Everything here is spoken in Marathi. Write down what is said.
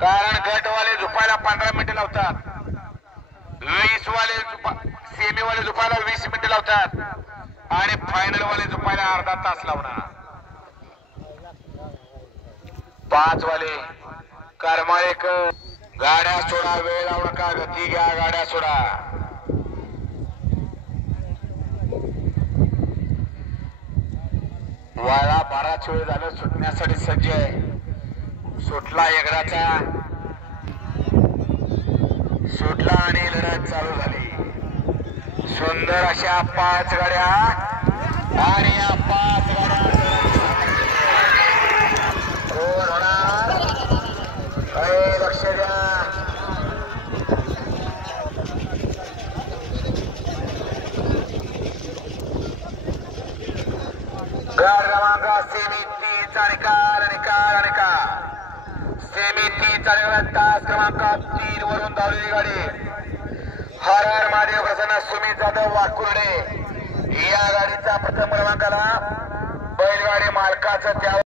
कारण गटवाले झुपायला 15 मिनिटे लावतात, 20 वाले सेमी वाले झुपायला 20 मिनिटे लावतात आणि फायनल वाले झुपायला अर्धा तास लावणार. 5 वाले करमाळेक गाड्या सोडा, वेळ लावू नका, गती घ्या, गाड्या सोडा. वाळा बराच वेळ झालं सुटण्यासाठी सज्ज आहे. सुटला एकदाचा, सुटला आणि लढत चालू झाली. सुंदर अशा 5 गाड्या आणि या 5 गाड्या कोण होणार लक्ष द्या. गट क्रमांक सेमी 3 चा निकाल निकाल निकाल सेमी 3 चा निकाल. तास क्रमांक 3 वरून धावलेली गाडी हर हर महादेव प्रसन्न सुमित जाधव वाकुर्डे या गाडीचा प्रथम क्रमांकाला बैलगाडी मालकाचं त्या